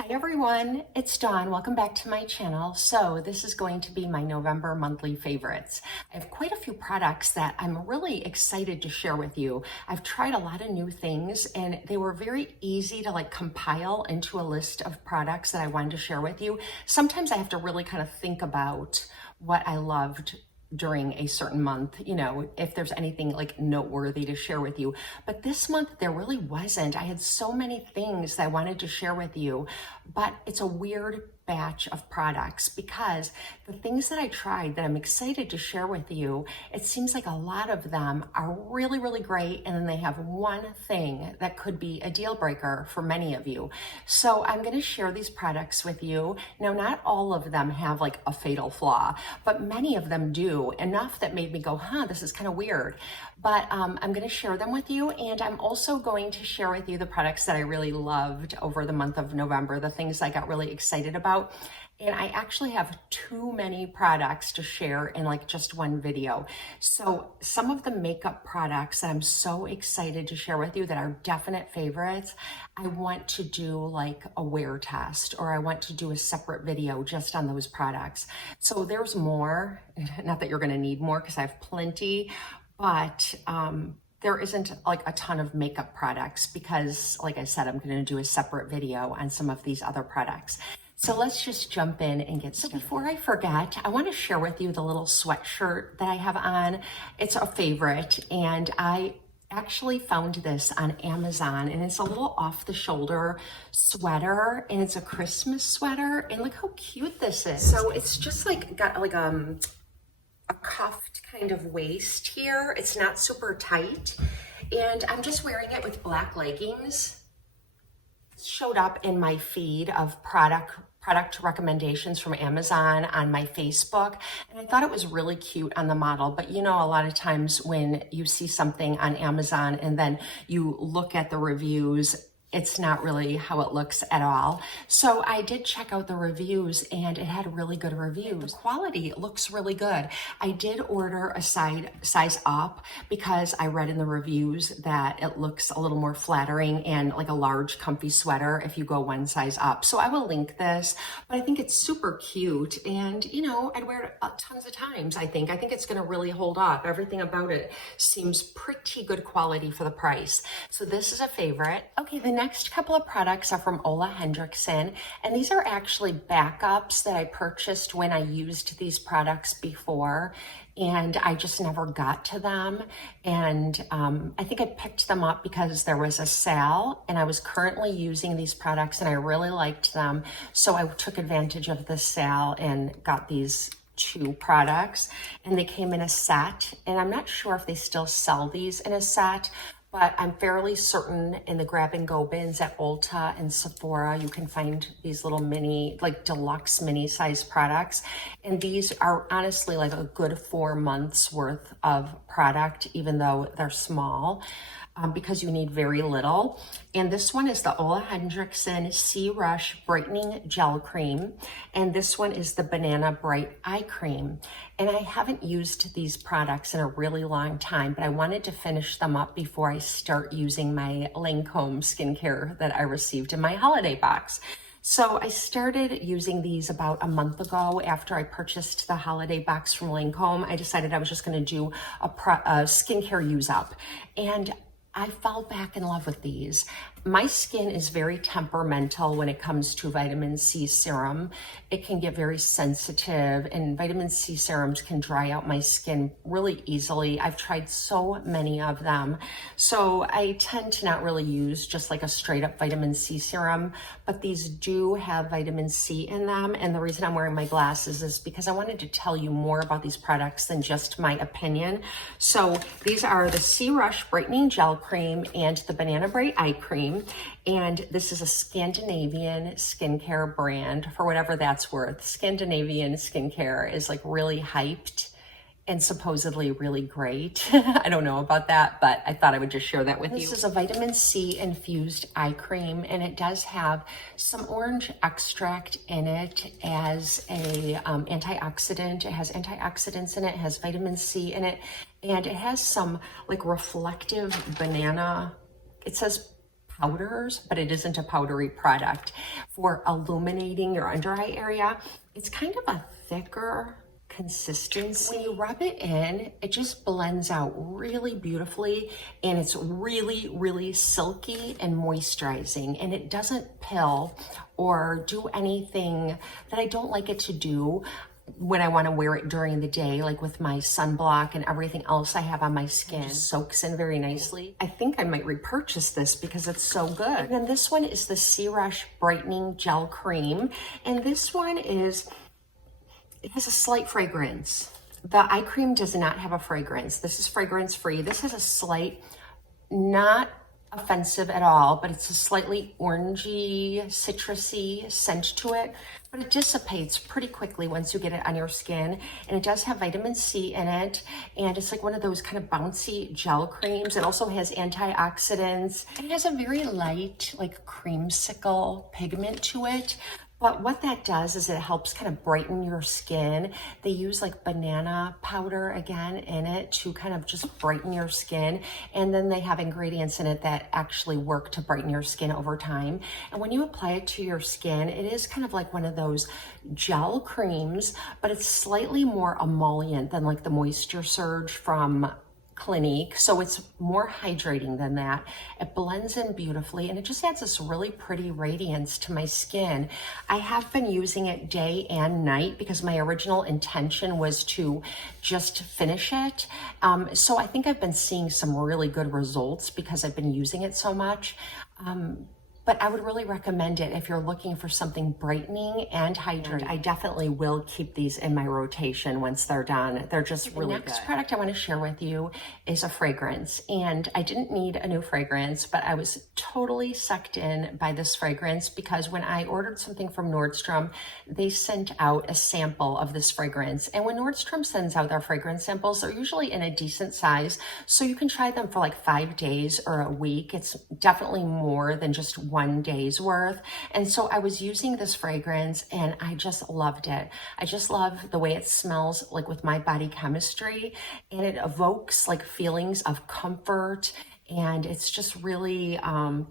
Hi everyone, it's Dawn. Welcome back to my channel. So this is going to be my November monthly favorites. I have quite a few products that I'm really excited to share with you. I've tried a lot of new things and they were very easy to compile into a list of products that I wanted to share with you. Sometimes I have to really kind of think about what I loved during a certain month, if there's anything noteworthy to share with you. But this month there really wasn't. I had so many things that I wanted to share with you, but it's a weird batch of products because the things that I tried that I'm excited to share with you, it seems like a lot of them are really, really great. And then they have one thing that could be a deal breaker for many of you. So I'm going to share these products with you. Now, not all of them have a fatal flaw, but many of them do, enough that made me go, this is kind of weird. But I'm going to share them with you. And I'm also going to share with you the products that I really loved over the month of November, the things I got really excited about. And I actually have too many products to share in just one video. So some of the makeup products that I'm so excited to share with you that are definite favorites, I want to do a wear test, or I want to do a separate video just on those products. So there's more, not that you're gonna need more because I have plenty, but there isn't a ton of makeup products because, like I said, I'm going to do a separate video on some of these other products. So let's just jump in and get started. So before I forget, I want to share with you the little sweatshirt that I have on. It's a favorite, and I actually found this on Amazon, and it's a little off the shoulder sweater, and it's a Christmas sweater, and look how cute this is. So it's just got a cuffed kind of waist here. It's not super tight, and I'm just wearing it with black leggings. It showed up in my feed of product recommendations from Amazon on my Facebook, and I thought it was really cute on the model. But a lot of times when you see something on Amazon and then you look at the reviews, it's not really how it looks at all. So I did check out the reviews, and it had really good reviews. The quality looks really good. I did order a size up because I read in the reviews that it looks a little more flattering and like a large comfy sweater if you go one size up. So I will link this, but I think it's super cute, and I'd wear it tons of times. I think it's gonna really hold up. Everything about it seems pretty good quality for the price. So this is a favorite. Okay, the next couple of products are from Ole Hendrickson, and these are actually backups that I purchased when I used these products before, and I just never got to them. And I think I picked them up because there was a sale, and I was currently using these products and I really liked them. So I took advantage of the sale and got these two products, and they came in a set, and I'm not sure if they still sell these in a set, but I'm fairly certain in the grab and go bins at Ulta and Sephora, you can find these little mini, deluxe mini size products. And these are honestly a good 4 months worth of product, even though they're small, because you need very little. And this one is the Ole Hendrickson Sea Rush Brightening Gel Cream. And this one is the Banana Bright Eye Cream. And I haven't used these products in a really long time, but I wanted to finish them up before I start using my Lancome skincare that I received in my holiday box. So I started using these about a month ago after I purchased the holiday box from Lancome. I decided I was just going to do a skincare use up, and I fell back in love with these. My skin is very temperamental when it comes to vitamin C serum. It can get very sensitive, and vitamin C serums can dry out my skin really easily. I've tried so many of them. So I tend to not really use just a straight up vitamin C serum, but these do have vitamin C in them. And the reason I'm wearing my glasses is because I wanted to tell you more about these products than just my opinion. So these are the Sea Rush Brightening Gel Cream and the Banana Bright Eye Cream. And this is a Scandinavian skincare brand, for whatever that's worth. Scandinavian skincare is really hyped and supposedly really great. I don't know about that, but I thought I would just share that with you. This is a vitamin C infused eye cream, and it does have some orange extract in it as a antioxidant. It has antioxidants in it, it has vitamin C in it, and it has some reflective banana, it says powders, but it isn't a powdery product. For illuminating your under eye area, it's kind of a thicker consistency. When you rub it in, it just blends out really beautifully, and it's really, really silky and moisturizing, and it doesn't pill or do anything that I don't like it to do when I want to wear it during the day, like with my sunblock and everything else I have on my skin. It just soaks in very nicely. I think I might repurchase this because it's so good. And then this one is the Sea Rush Brightening Gel Cream, and this one it has a slight fragrance. The eye cream does not have a fragrance. This is fragrance free. This has a slight, not offensive at all, but it's a slightly orangey, citrusy scent to it, but it dissipates pretty quickly once you get it on your skin. And it does have vitamin C in it, and it's like one of those kind of bouncy gel creams. It also has antioxidants. It has a very light, like creamsicle pigment to it. But what that does is it helps kind of brighten your skin. They use like banana powder again in it to kind of just brighten your skin. And then they have ingredients in it that actually work to brighten your skin over time. And when you apply it to your skin, it is kind of like one of those gel creams, but it's slightly more emollient than like the Moisture Surge from Clinique, so it's more hydrating than that. It blends in beautifully, and it just adds this really pretty radiance to my skin. I have been using it day and night because my original intention was to just finish it. So I think I've been seeing some really good results because I've been using it so much. But I would really recommend it if you're looking for something brightening and hydrating. I definitely will keep these in my rotation once they're done. They're just really good. The next product I want to share with you is a fragrance. And I didn't need a new fragrance, but I was totally sucked in by this fragrance because when I ordered something from Nordstrom, they sent out a sample of this fragrance. And when Nordstrom sends out their fragrance samples, they're usually in a decent size, so you can try them for like 5 days or a week. It's definitely more than just 1 day's worth. And so I was using this fragrance and I just loved it. I just love the way it smells, like with my body chemistry, and it evokes like feelings of comfort, and it's just really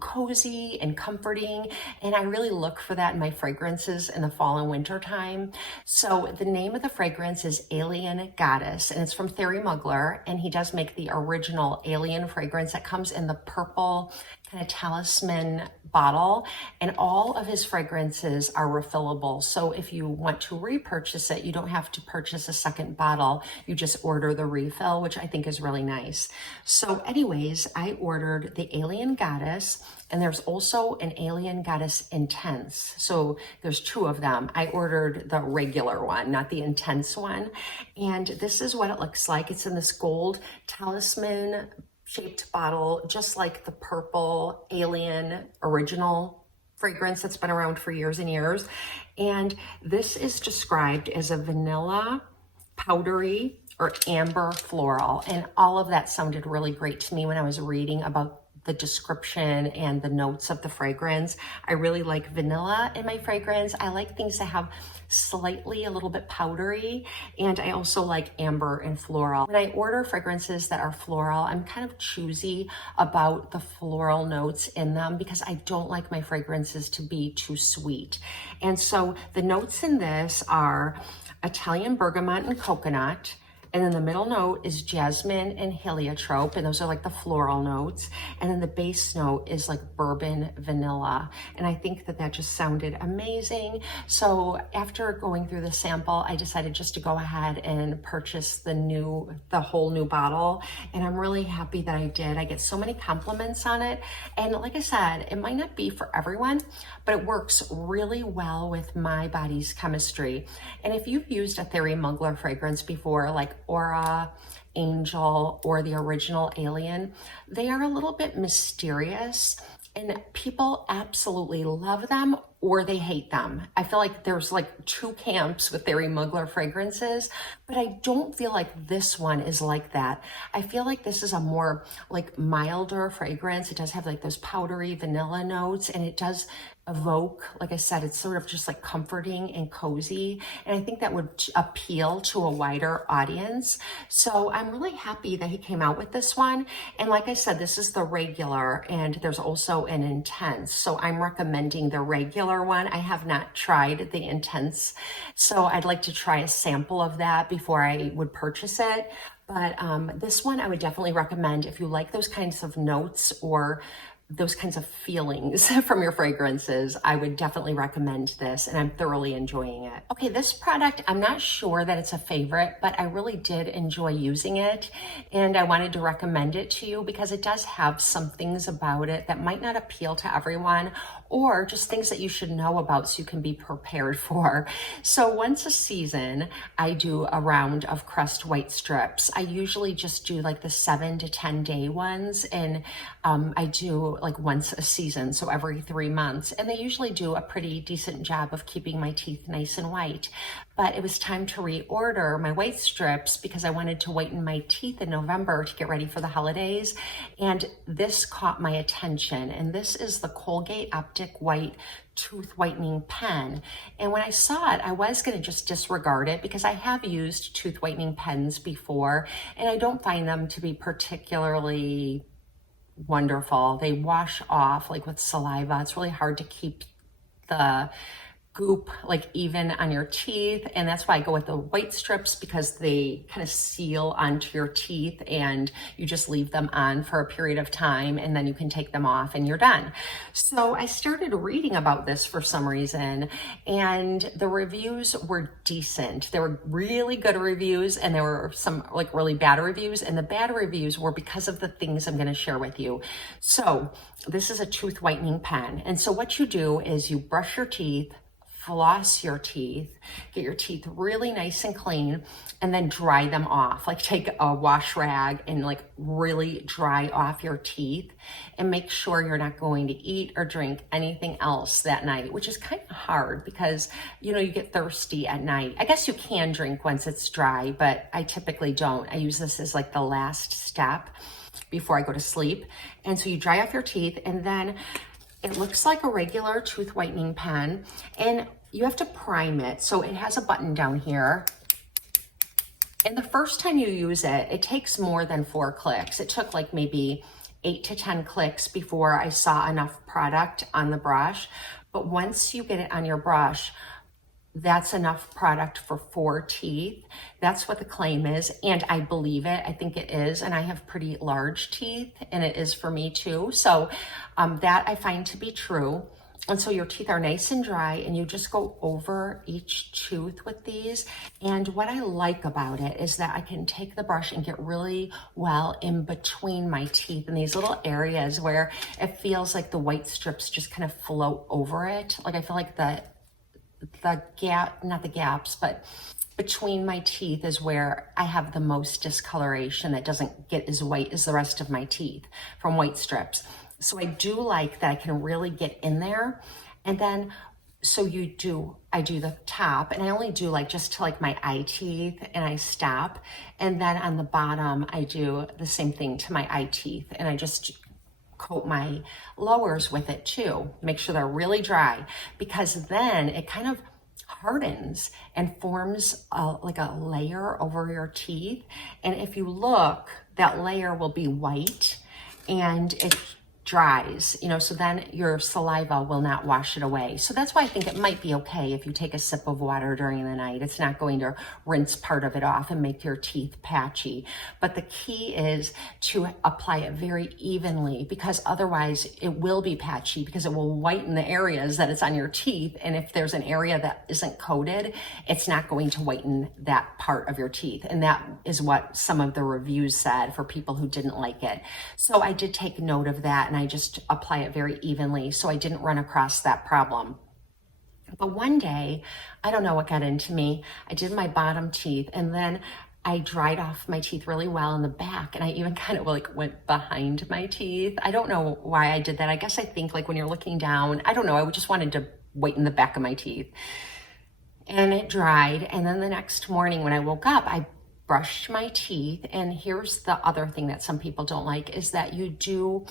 cozy and comforting. And I really look for that in my fragrances in the fall and winter time. So the name of the fragrance is Alien Goddess, and it's from Thierry Mugler, and he does make the original Alien fragrance that comes in the purple kind of talisman bottle, and all of his fragrances are refillable. So if you want to repurchase it, you don't have to purchase a second bottle. You just order the refill, which I think is really nice. So anyways, I ordered the Alien Goddess, and there's also an Alien Goddess Intense. So there's 2 of them. I ordered the regular one, not the intense one. And this is what it looks like. It's in this gold talisman shaped bottle, just like the purple Alien original fragrance that's been around for years and years. And this is described as a vanilla, powdery, or amber floral. And all of that sounded really great to me when I was reading about the description and the notes of the fragrance. I really like vanilla in my fragrance. I like things that have slightly a little bit powdery, and I also like amber and floral. When I order fragrances that are floral, I'm kind of choosy about the floral notes in them because I don't like my fragrances to be too sweet. And so the notes in this are Italian bergamot and coconut, and then the middle note is jasmine and heliotrope, and those are like the floral notes. And then the base note is like bourbon vanilla. And I think that that just sounded amazing. So after going through the sample, I decided just to go ahead and purchase the whole new bottle. And I'm really happy that I did. I get so many compliments on it. And like I said, it might not be for everyone, but it works really well with my body's chemistry. And if you've used a Thierry Mugler fragrance before, like Aura, Angel, or the original Alien, they are a little bit mysterious, and people absolutely love them or they hate them. I feel like there's like two camps with their Mugler fragrances, but I don't feel like this one is like that. I feel like this is a more like milder fragrance. It does have like those powdery vanilla notes, and it does evoke, like I said, it's sort of just like comforting and cozy. And I think that would appeal to a wider audience. So I'm really happy that he came out with this one. And like I said, this is the regular, and there's also an intense. So I'm recommending the regular one. I have not tried the intense. So I'd like to try a sample of that before I would purchase it. But this one I would definitely recommend if you like those kinds of notes or those kinds of feelings from your fragrances. I would definitely recommend this, and I'm thoroughly enjoying it. Okay, this product, I'm not sure that it's a favorite, but I really did enjoy using it, and I wanted to recommend it to you because it does have some things about it that might not appeal to everyone, or just things that you should know about so you can be prepared for. So once a season, I do a round of Crest white strips. I usually just do like the 7 to 10 day ones, and I do like once a season, so every 3 months. And they usually do a pretty decent job of keeping my teeth nice and white. But it was time to reorder my white strips because I wanted to whiten my teeth in November to get ready for the holidays. And this caught my attention. And this is the Colgate Optic White Tooth Whitening Pen. And when I saw it, I was going to just disregard it because I have used tooth whitening pens before, and I don't find them to be particularly wonderful. They wash off like with saliva. It's really hard to keep the goop like even on your teeth, and that's why I go with the white strips, because they kind of seal onto your teeth and you just leave them on for a period of time and then you can take them off and you're done. So I started reading about this for some reason, and the reviews were decent. There were really good reviews and there were some like really bad reviews, and the bad reviews were because of the things I'm going to share with you. So this is a tooth whitening pen, and so what you do is you brush your teeth, floss your teeth, get your teeth really nice and clean, and then dry them off. Like take a wash rag and like really dry off your teeth, and make sure you're not going to eat or drink anything else that night, which is kind of hard because, you know, you get thirsty at night. I guess you can drink once it's dry, but I typically don't. I use this as like the last step before I go to sleep. And so you dry off your teeth, and then it looks like a regular tooth whitening pen, and you have to prime it. So it has a button down here. And the first time you use it, it takes more than 4 clicks. It took like maybe 8 to 10 clicks before I saw enough product on the brush. But once you get it on your brush, that's enough product for 4 teeth. That's what the claim is, and I believe it. I think it is, and I have pretty large teeth, and it is for me too. So that I find to be true. And so your teeth are nice and dry, and you just go over each tooth with these. And what I like about it is that I can take the brush and get really well in between my teeth in these little areas where it feels like the white strips just kind of float over it. Like I feel like the gap, not the gaps, but between my teeth is where I have the most discoloration that doesn't get as white as the rest of my teeth from white strips. So I do like that I can really get in there. And then, so I do the top, and I only do like just to like my eye teeth, and I stop. And then on the bottom, I do the same thing to my eye teeth, and I just coat my lowers with it too. Make sure they're really dry, because then it kind of hardens and forms like a layer over your teeth. And if you look, that layer will be white and it dries, you know, so then your saliva will not wash it away. So that's why I think it might be okay if you take a sip of water during the night. It's not going to rinse part of it off and make your teeth patchy. But the key is to apply it very evenly, because otherwise it will be patchy, because it will whiten the areas that it's on your teeth. And if there's an area that isn't coated, it's not going to whiten that part of your teeth. And that is what some of the reviews said for people who didn't like it. So I did take note of that, and I just apply it very evenly so I didn't run across that problem. But one day, I don't know what got into me, I did my bottom teeth, and then I dried off my teeth really well in the back, and I even kind of like went behind my teeth. I don't know why I did that. I guess I think like when you're looking down, I don't know, I just wanted to whiten the back of my teeth. And it dried. And then the next morning when I woke up, I brushed my teeth. And here's the other thing that some people don't like is that you do,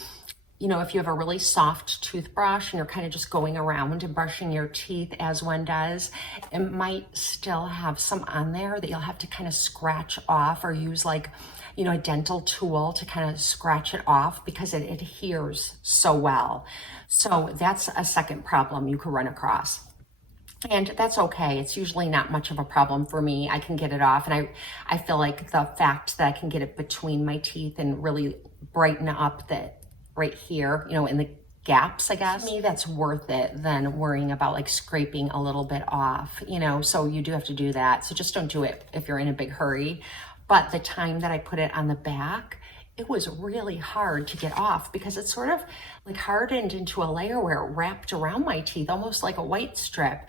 if you have a really soft toothbrush and you're kind of just going around and brushing your teeth as one does, it might still have some on there that you'll have to kind of scratch off or use like, a dental tool to kind of scratch it off because it adheres so well. So that's a second problem you could run across. And that's okay. It's usually not much of a problem for me. I can get it off. And I feel like the fact that I can get it between my teeth and really brighten up that right here, in the gaps, I guess, to me, that's worth it than worrying about like scraping a little bit off, so you do have to do that. So just don't do it if you're in a big hurry. But the time that I put it on the back, it was really hard to get off because it sort of like hardened into a layer where it wrapped around my teeth, almost like a white strip.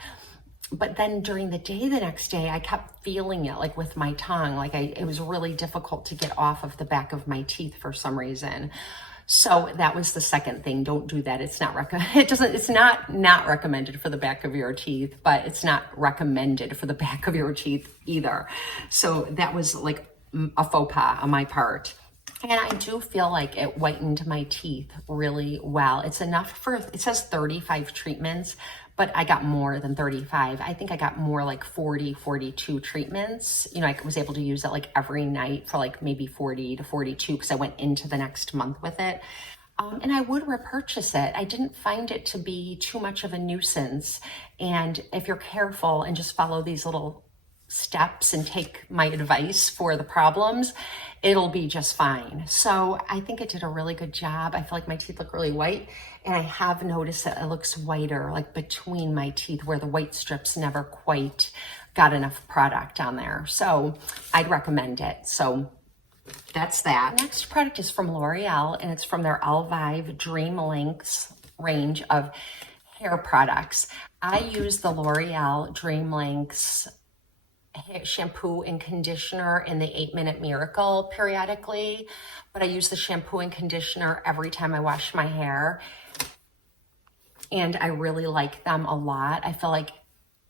But then during the day, the next day, I kept feeling it like with my tongue, like it was really difficult to get off of the back of my teeth for some reason. So that was the second thing. Don't do that. It's not it's not recommended for the back of your teeth, but it's not recommended for the back of your teeth either. So that was like a faux pas on my part. And I do feel like it whitened my teeth really well. It's enough it says 35 treatments, but I got more than 35. I think I got more like 40, 42 treatments. I was able to use it like every night for like maybe 40 to 42 because I went into the next month with it. And I would repurchase it. I didn't find it to be too much of a nuisance. And if you're careful and just follow these little steps and take my advice for the problems, it'll be just fine. So I think it did a really good job. I feel like my teeth look really white, and I have noticed that it looks whiter like between my teeth where the white strips never quite got enough product on there. So I'd recommend it. So that's that. Next product is from L'Oreal, and it's from their Elvive Dream Lengths range of hair products. I use the L'Oreal Dream Lengths shampoo and conditioner in the 8-Minute Miracle periodically, but I use the shampoo and conditioner every time I wash my hair, and I really like them a lot. I feel like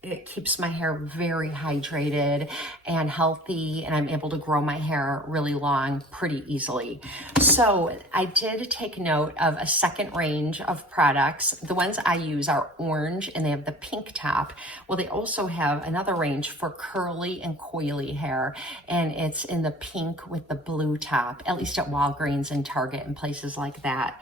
it keeps my hair very hydrated and healthy, and I'm able to grow my hair really long pretty easily. So I did take note of a second range of products. The ones I use are orange, and they have the pink top. Well, they also have another range for curly and coily hair, and it's in the pink with the blue top, at least at Walgreens and Target and places like that.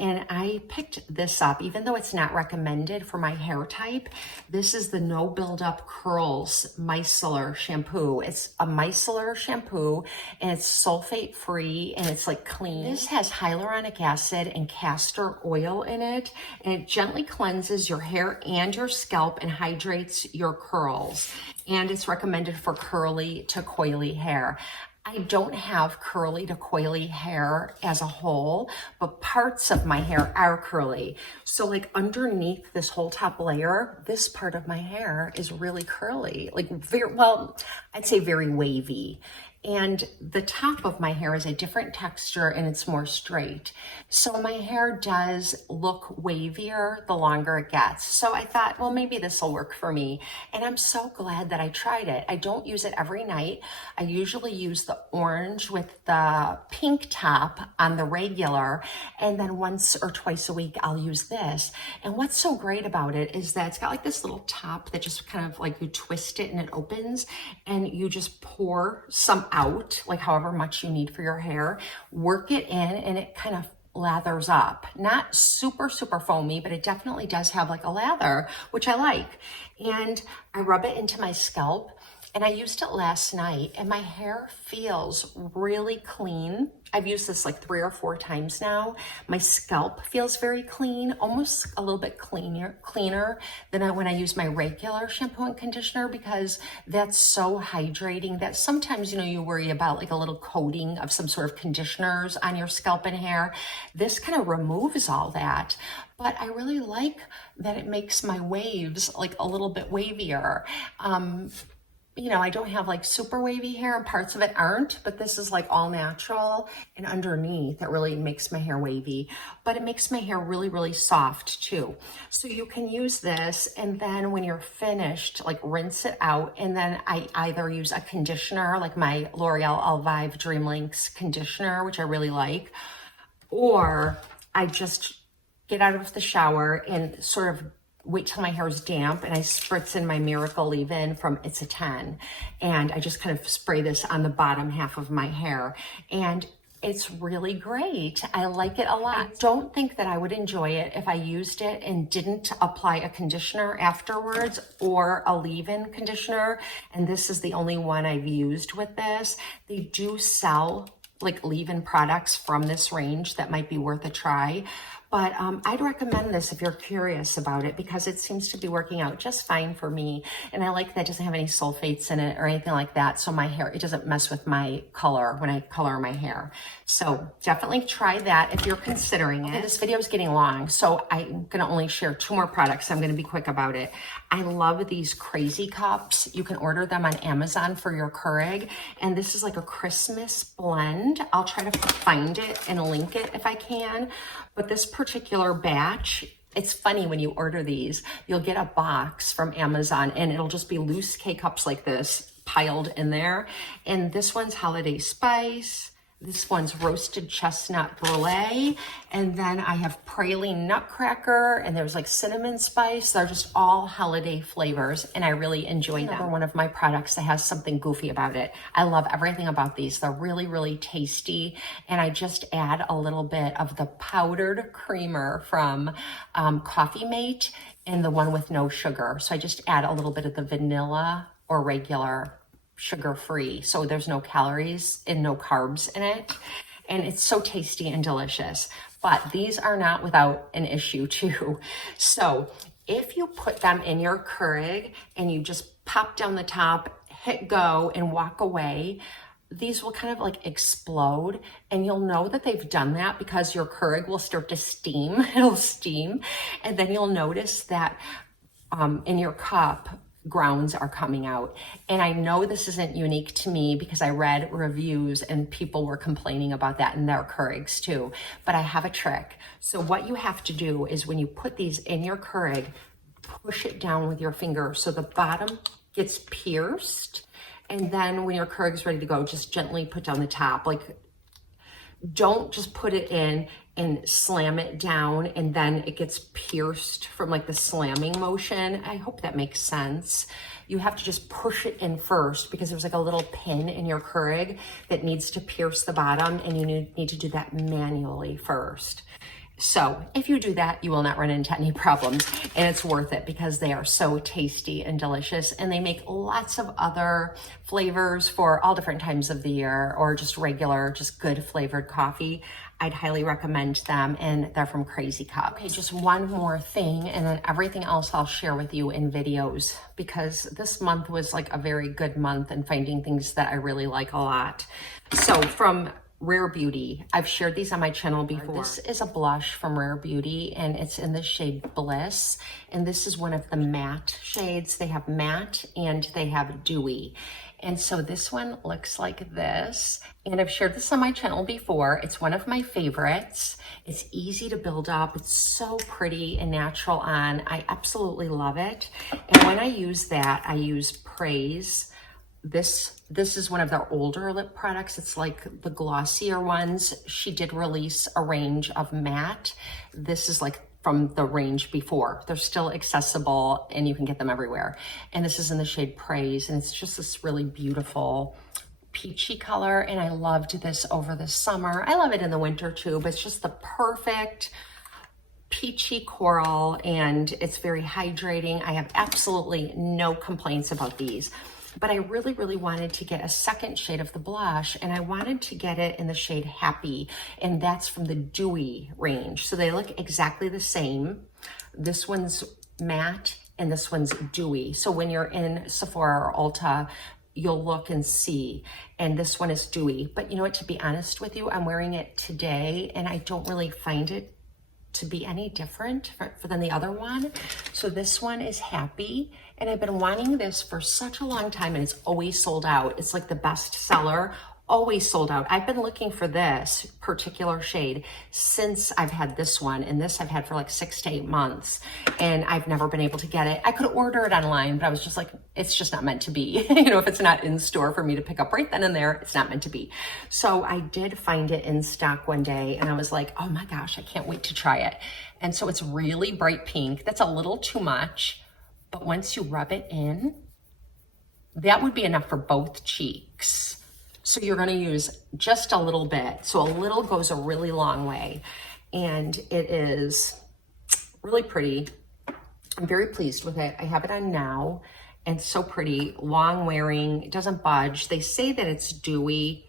And I picked this up, even though it's not recommended for my hair type. This is the No Buildup Curls Micellar Shampoo. It's a micellar shampoo, and it's sulfate free, and it's like clean. This has hyaluronic acid and castor oil in it, and it gently cleanses your hair and your scalp and hydrates your curls. And it's recommended for curly to coily hair. I don't have curly to coily hair as a whole, but parts of my hair are curly. So like underneath this whole top layer, this part of my hair is really curly, like I'd say very wavy. And the top of my hair is a different texture, and it's more straight. So my hair does look wavier the longer it gets. So I thought, well, maybe this will work for me. And I'm so glad that I tried it. I don't use it every night. I usually use the orange with the pink top on the regular. And then once or twice a week, I'll use this. And what's so great about it is that it's got like this little top that just kind of like you twist it and it opens, and you just pour some out, like however much you need for your hair, work it in, and it kind of lathers up. Not super, super foamy, but it definitely does have like a lather, which I like. And I rub it into my scalp, and I used it last night, and my hair feels really clean. I've used this like 3 or 4 times now. My scalp feels very clean, almost a little bit cleaner than when I use my regular shampoo and conditioner, because that's so hydrating that sometimes, you worry about like a little coating of some sort of conditioners on your scalp and hair. This kind of removes all that. But I really like that it makes my waves like a little bit wavier. you know, I don't have like super wavy hair and parts of it aren't, but this is like all natural, and underneath it really makes my hair wavy, but it makes my hair really, really soft too. So you can use this, and then when you're finished, like rinse it out, and then I either use a conditioner, like my L'Oreal Elvive Dream Links conditioner, which I really like, or I just get out of the shower and sort of wait till my hair is damp, and I spritz in my Miracle Leave-In from It's a 10. And I just kind of spray this on the bottom half of my hair. And it's really great. I like it a lot. I don't think that I would enjoy it if I used it and didn't apply a conditioner afterwards, or a leave-in conditioner. And this is the only one I've used with this. They do sell like leave-in products from this range that might be worth a try. But I'd recommend this if you're curious about it, because it seems to be working out just fine for me. And I like that it doesn't have any sulfates in it or anything like that. So my hair, it doesn't mess with my color when I color my hair. So definitely try that if you're considering it. Okay, this video is getting long, so I'm gonna only share 2 more products. I'm gonna be quick about it. I love these crazy cups. You can order them on Amazon for your Keurig. And this is like a Christmas blend. I'll try to find it and link it if I can. But this particular batch, it's funny when you order these, you'll get a box from Amazon and it'll just be loose K-cups like this piled in there. And this one's Holiday Spice. This one's Roasted Chestnut Brulee. And then I have Praline Nutcracker, and there's like Cinnamon Spice. They're just all holiday flavors, and I really enjoy them. Another one of my products that has something goofy about it. I love everything about these. They're really, really tasty. And I just add a little bit of the powdered creamer from Coffee Mate, and the one with no sugar. So I just add a little bit of the vanilla or regular sugar-free, so there's no calories and no carbs in it, and it's so tasty and delicious. But these are not without an issue too. So if you put them in your Keurig and you just pop down the top, hit go, and walk away, these will kind of like explode, and you'll know that they've done that because your Keurig will start to steam. It'll steam, and then you'll notice that in your cup, grounds are coming out. And I know this isn't unique to me because I read reviews and people were complaining about that in their Keurigs too. But I have a trick. So what you have to do is when you put these in your Keurig, push it down with your finger so the bottom gets pierced. And then when your Keurig's ready to go, just gently put down the top. Like, don't just put it in and slam it down and then it gets pierced from like the slamming motion. I hope that makes sense. You have to just push it in first because there's like a little pin in your Keurig that needs to pierce the bottom, and you need to do that manually first. So if you do that, you will not run into any problems, and it's worth it because they are so tasty and delicious, and they make lots of other flavors for all different times of the year, or just regular, just good flavored coffee. I'd highly recommend them, and they're from Crazy Cup. Okay, just one more thing, and then everything else I'll share with you in videos, because this month was like a very good month in finding things that I really like a lot. So from Rare Beauty, I've shared these on my channel before. This is a blush from Rare Beauty, and it's in the shade Bliss, and this is one of the matte shades. They have matte and they have dewy. And so this one looks like this, and I've shared this on my channel before. It's one of my favorites. It's easy to build up. It's so pretty and natural on. I absolutely love it. And when I use that, I use Praise. This is one of their older lip products. It's like the glossier ones. She did release a range of matte. This is like from the range before. They're still accessible and you can get them everywhere. And this is in the shade Praise, and it's just this really beautiful peachy color. And I loved this over the summer. I love it in the winter too, but it's just the perfect peachy coral, and it's very hydrating. I have absolutely no complaints about these. But I really, really wanted to get a second shade of the blush, and I wanted to get it in the shade Happy, and that's from the Dewy range. So they look exactly the same. This one's matte and this one's dewy. So when you're in Sephora or Ulta, you'll look and see. And this one is dewy. But you know what, to be honest with you, I'm wearing it today and I don't really find it to be any different than the other one. So this one is Happy, and I've been wanting this for such a long time, and it's always sold out. It's like the best seller, always sold out. I've been looking for this particular shade since I've had this one, and this I've had for like 6 to 8 months, and I've never been able to get it. I could order it online, but I was just like, it's just not meant to be. You know, if it's not in store for me to pick up right then and there, it's not meant to be. So I did find it in stock one day, and I was like, oh my gosh, I can't wait to try it. And so it's really bright pink. That's a little too much, but once you rub it in, that would be enough for both cheeks. So you're gonna use just a little bit. So a little goes a really long way. And it is really pretty. I'm very pleased with it. I have it on now, and so pretty, long wearing, it doesn't budge. They say that it's dewy,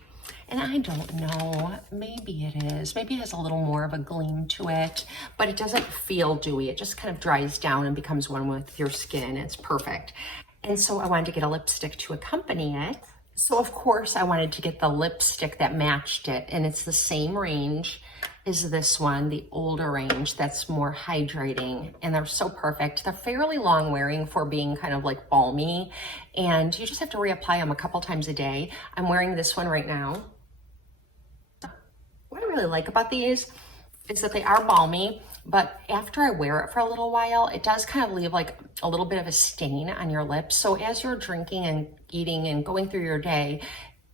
and I don't know, maybe it is. Maybe it has a little more of a gleam to it, but it doesn't feel dewy. It just kind of dries down and becomes one with your skin. It's perfect. And so I wanted to get a lipstick to accompany it. So of course I wanted to get the lipstick that matched it, and it's the same range as this one, the older range that's more hydrating, and they're so perfect. They're fairly long wearing for being kind of like balmy, and you just have to reapply them a couple times a day. I'm wearing this one right now. What I really like about these is that they are balmy, but after I wear it for a little while, it does kind of leave like a little bit of a stain on your lips. So as you're drinking and eating and going through your day,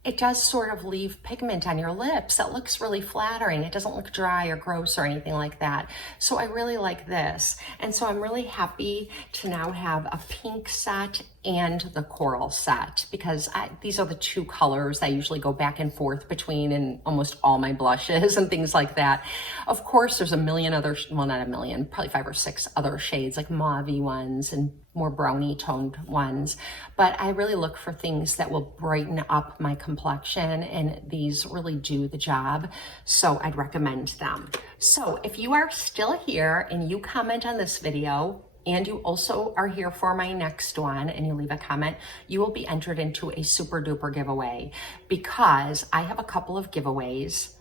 it does sort of leave pigment on your lips that looks really flattering. It doesn't look dry or gross or anything like that. So I really like this. And so I'm really happy to now have a pink set and the coral set, because these are the two colors I usually go back and forth between in almost all my blushes and things like that. Of course, there's a million other, well, not a million, probably 5 or 6 other shades, like mauve-y ones and more brownie toned ones. But I really look for things that will brighten up my complexion, and these really do the job. So I'd recommend them. So if you are still here and you comment on this video, and you also are here for my next one, and you leave a comment, you will be entered into a super duper giveaway, because I have a couple of giveaways.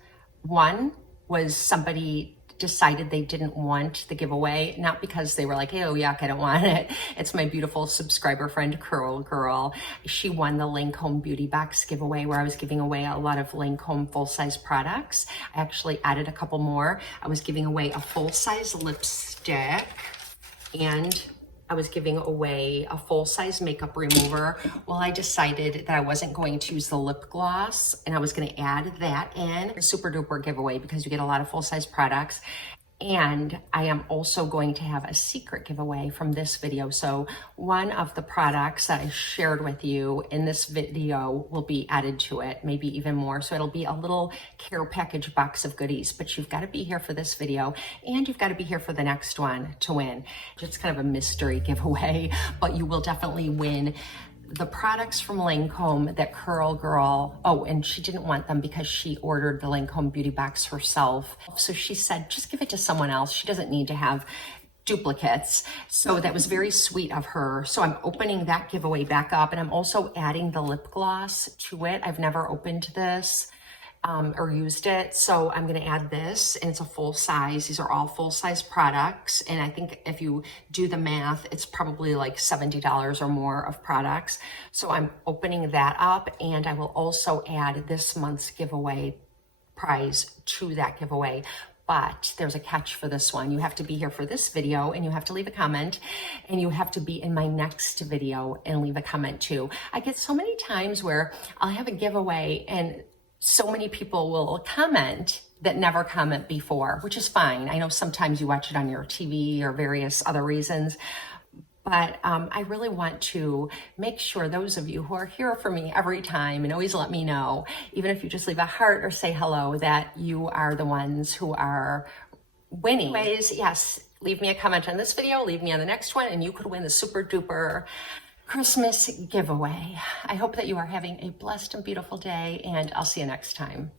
One was somebody decided they didn't want the giveaway, not because they were like, hey, oh yuck, I don't want it. It's my beautiful subscriber friend, Curl Girl. She won the Lancome Beauty Box giveaway, where I was giving away a lot of Lancome full-size products. I actually added a couple more. I was giving away a full-size lipstick, and I was giving away a full-size makeup remover. Well, I decided that I wasn't going to use the lip gloss, and I was gonna add that in. A super duper giveaway, because you get a lot of full-size products. And I am also going to have a secret giveaway from this video. So one of the products that I shared with you in this video will be added to it, maybe even more. So it'll be a little care package box of goodies, but you've got to be here for this video, and you've got to be here for the next one to win. It's kind of a mystery giveaway, but you will definitely win the products from Lancome that Curl Girl, oh, and she didn't want them because she ordered the Lancome Beauty Box herself. So she said, just give it to someone else. She doesn't need to have duplicates. So that was very sweet of her. So I'm opening that giveaway back up, and I'm also adding the lip gloss to it. I've never opened this or used it. So I'm going to add this, and it's a full size. These are all full size products. And I think if you do the math, it's probably like $70 or more of products. So I'm opening that up, and I will also add this month's giveaway prize to that giveaway. But there's a catch for this one. You have to be here for this video, and you have to leave a comment, and you have to be in my next video and leave a comment too. I get so many times where I'll have a giveaway, and so many people will comment that never comment before, which is fine. I know sometimes you watch it on your TV or various other reasons, but I really want to make sure those of you who are here for me every time and always let me know, even if you just leave a heart or say hello, that you are the ones who are winning. Anyways, yes, leave me a comment on this video, leave me on the next one, and you could win the super duper Christmas giveaway. I hope that you are having a blessed and beautiful day, and I'll see you next time.